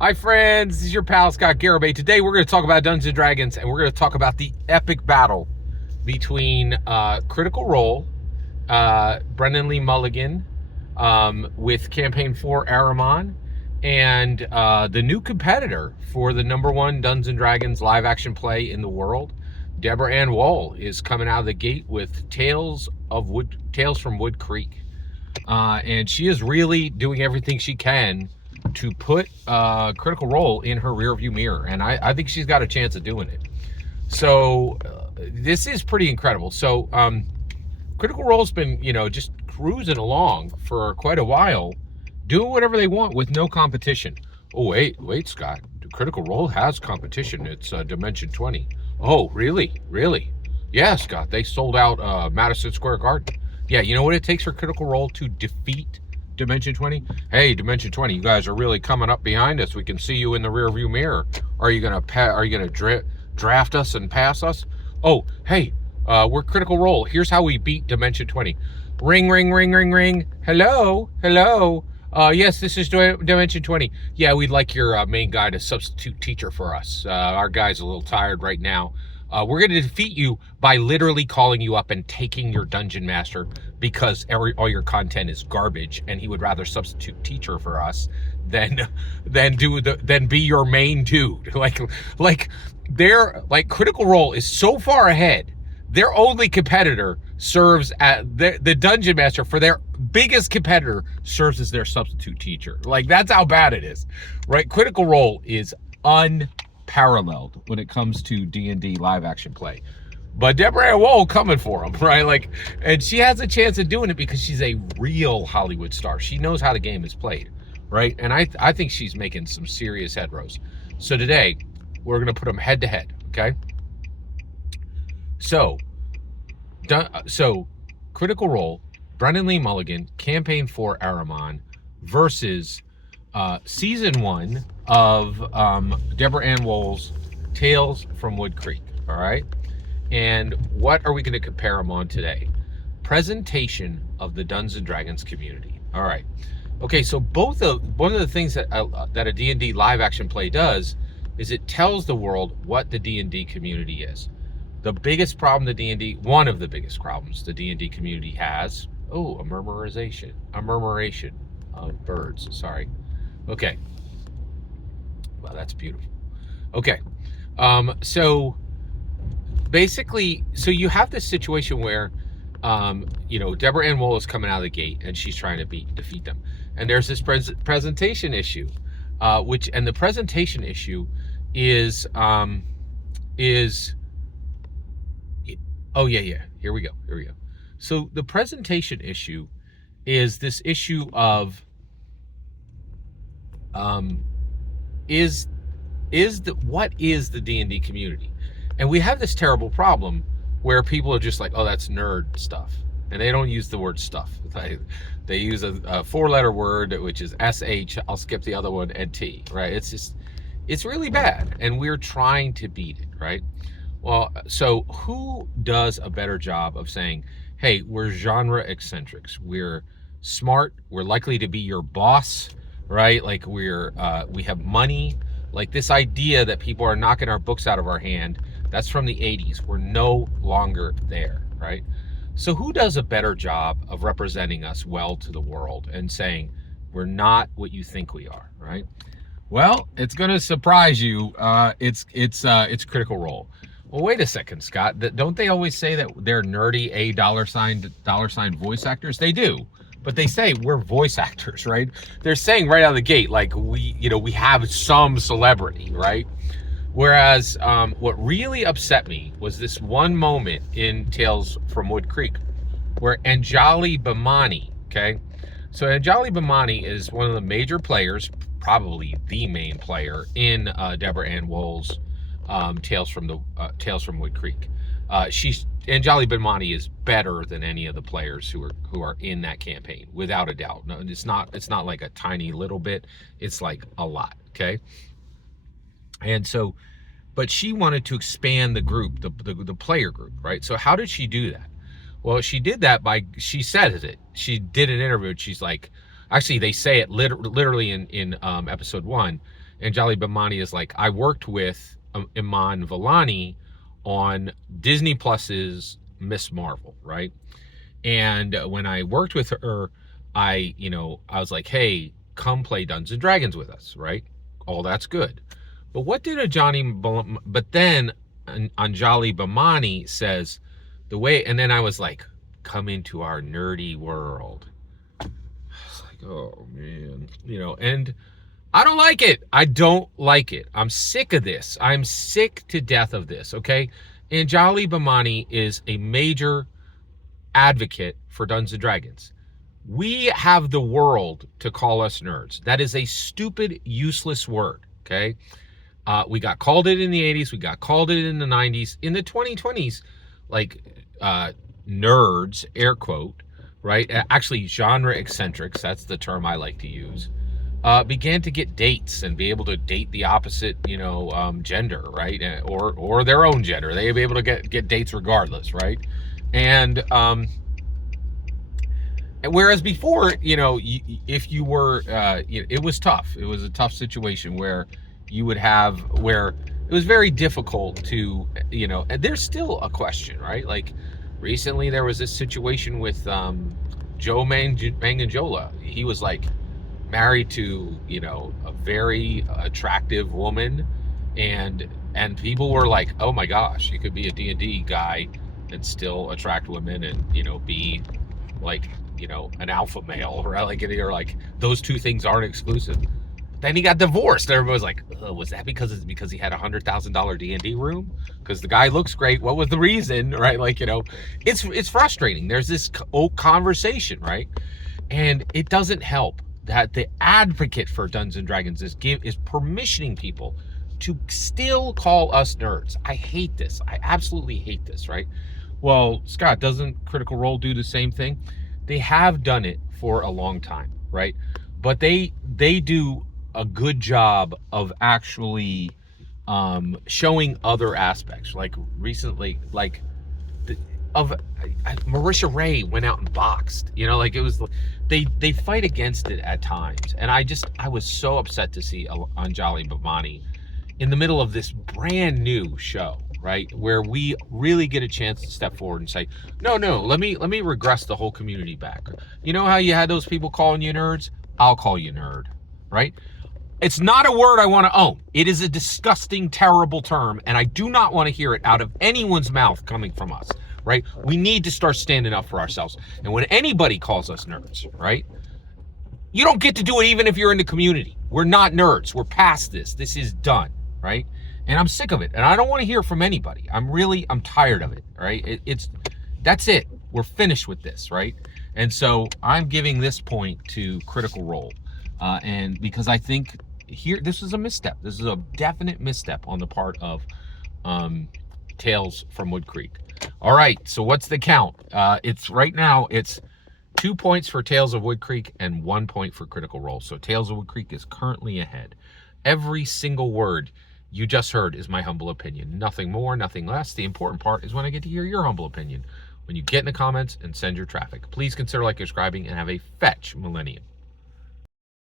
Hi friends, this is your pal Scott Garibay. Today we're going to talk about Dungeons & Dragons, and we're going to talk about the epic battle between Critical Role, Brendan Lee Mulligan, with Campaign 4 Araman, and the new competitor for the #1 Dungeons & Dragons live action play in the world. Deborah Ann Woll is coming out of the gate with Tales from Woodcreek. And she is really doing everything she can to put Critical Role in her rearview mirror, and I think she's got a chance of doing it. So this is pretty incredible. So Critical Role's been, just cruising along for quite a while, doing whatever they want with no competition. Oh, wait, Scott. Critical Role has competition. It's Dimension 20. Oh, really? Yeah, Scott. They sold out Madison Square Garden. Yeah, you know what it takes for Critical Role to defeat Dimension 20? Hey, Dimension 20, you guys are really coming up behind us. We can see you in the rearview mirror. Are you gonna draft us and pass us? Oh, hey, we're Critical Role. Here's how we beat Dimension 20. Ring, ring, ring, ring, ring. Hello. Yes, this is Dimension 20. Yeah, we'd like your main guy to substitute teacher for us. Our guy's a little tired right now. We're going to defeat you by literally calling you up and taking your dungeon master because all your content is garbage, and he would rather substitute teacher for us than be your main dude. Critical Role is so far ahead. Their only competitor serves at the dungeon master for their biggest competitor serves as their substitute teacher. Like, that's how bad it is, right? Critical Role is unparalleled when it comes to D&D live action play. But Deborah Ann Woll coming for them, right? And she has a chance of doing it because she's a real Hollywood star. She knows how the game is played, right? And I think she's making some serious headrows. So today, we're going to put them head to head, okay? So Critical Role, Brendan Lee Mulligan, Campaign 4 Araman versus Season 1 of Deborah Ann Woll's Tales from Woodcreek, all right? And what are we going to compare them on today? Presentation of the Dungeons & Dragons community. All right. Okay, so one of the things that a D&D live action play does is it tells the world what the D&D community is. The biggest problem one of the biggest problems the D&D community has, a murmuration of birds, sorry. Okay. Wow, that's beautiful. Okay. So basically, you have this situation where, Deborah Ann Woll is coming out of the gate and she's trying to defeat them. And there's this presentation issue, and the presentation issue is oh yeah. Here we go. So the presentation issue is this issue of, what is the D&D community? And we have this terrible problem where people are just like, oh, that's nerd stuff. And they don't use the word stuff. They use a 4-letter word, which is SH, I'll skip the other one, and T, right? It's really bad. And we're trying to beat it, right? Well, so who does a better job of saying, hey, we're genre eccentrics. We're smart. We're likely to be your boss, right? Like we have money. Like this idea that people are knocking our books out of our hand, that's from the 80s. We're no longer there, right? So who does a better job of representing us well to the world and saying, we're not what you think we are, right? Well, it's going to surprise you. It's Critical Role. Well, wait a second, Scott. Don't they always say that they're nerdy $$ voice actors? They do, but they say we're voice actors, right? They're saying right out of the gate, like we have some celebrity, right? Whereas what really upset me was this one moment in Tales from Woodcreek where Anjali Bhimani, okay? So Anjali Bhimani is one of the major players, probably the main player in Deborah Ann Woll's Tales from Woodcreek. Anjali Bhimani is better than any of the players who are in that campaign, without a doubt. No, it's not like a tiny little bit. It's like a lot. Okay. And so, but she wanted to expand the group, the player group, right? So how did she do that? Well, she did that she said it. She did an interview. And she's like, actually, they say it literally in episode 1. Anjali Bhimani is like, I worked with Iman Vellani on Disney Plus's Miss Marvel, right? And when I worked with her, I was like, hey, come play Dungeons and Dragons with us, right? All that's good. But what did but then Anjali Bhimani says and then I was like, come into our nerdy world. I was like, oh man, and I don't like it. I don't like it. I'm sick of this. I'm sick to death of this, okay? Anjali Bhimani is a major advocate for Dungeons and Dragons. We have the world to call us nerds. That is a stupid, useless word, okay? We got called it in the 80s. We got called it in the 90s. In the 2020s, like nerds, air quote, right? Actually, genre eccentrics, that's the term I like to use, began to get dates and be able to date the opposite, gender, right? Or their own gender. They'd be able to get dates regardless, right? And whereas before, if you were, it was tough. It was a tough situation where you would have, where it was very difficult to, and there's still a question, right? Like recently there was this situation with Joe Manganiello. He was like married to, a very attractive woman, and people were like, oh my gosh, you could be a D&D guy and still attract women and, be like, an alpha male, right? Like, you're like, those two things aren't exclusive. Then he got divorced. Everybody was like, was that because he had $100,000 D&D room? Because the guy looks great. What was the reason, right? Like, it's frustrating. There's this conversation, right? And it doesn't help that the advocate for Dungeons and Dragons is permissioning people to still call us nerds. I hate this. I absolutely hate this, right? Well, Scott, doesn't Critical Role do the same thing? They have done it for a long time, right? But they do a good job of actually showing other aspects. Like recently, like Marisha Ray went out and boxed. Like it was, they fight against it at times, and I was so upset to see Anjali Bhimani in the middle of this brand new show, right, where we really get a chance to step forward and say, no, let me regress the whole community back. You know how you had those people calling you nerds? I'll call you nerd, right? It's not a word I want to own. It is a disgusting, terrible term, and I do not want to hear it out of anyone's mouth coming from us, right? We need to start standing up for ourselves. And when anybody calls us nerds, right, you don't get to do it even if you're in the community. We're not nerds. We're past this. This is done, right? And I'm sick of it. And I don't want to hear from anybody. I'm tired of it, right? That's it. We're finished with this, right? And so I'm giving this point to Critical Role. And because I think this is a misstep. This is a definite misstep on the part of Tales from Woodcreek. All right, so what's the count? Right now it's 2 points for Tales of Woodcreek and 1 point for Critical Role. So Tales of Woodcreek is currently ahead. Every single word you just heard is my humble opinion. Nothing more, nothing less. The important part is when I get to hear your humble opinion. When you get in the comments and send your traffic. Please consider subscribing and have a fetch millennium.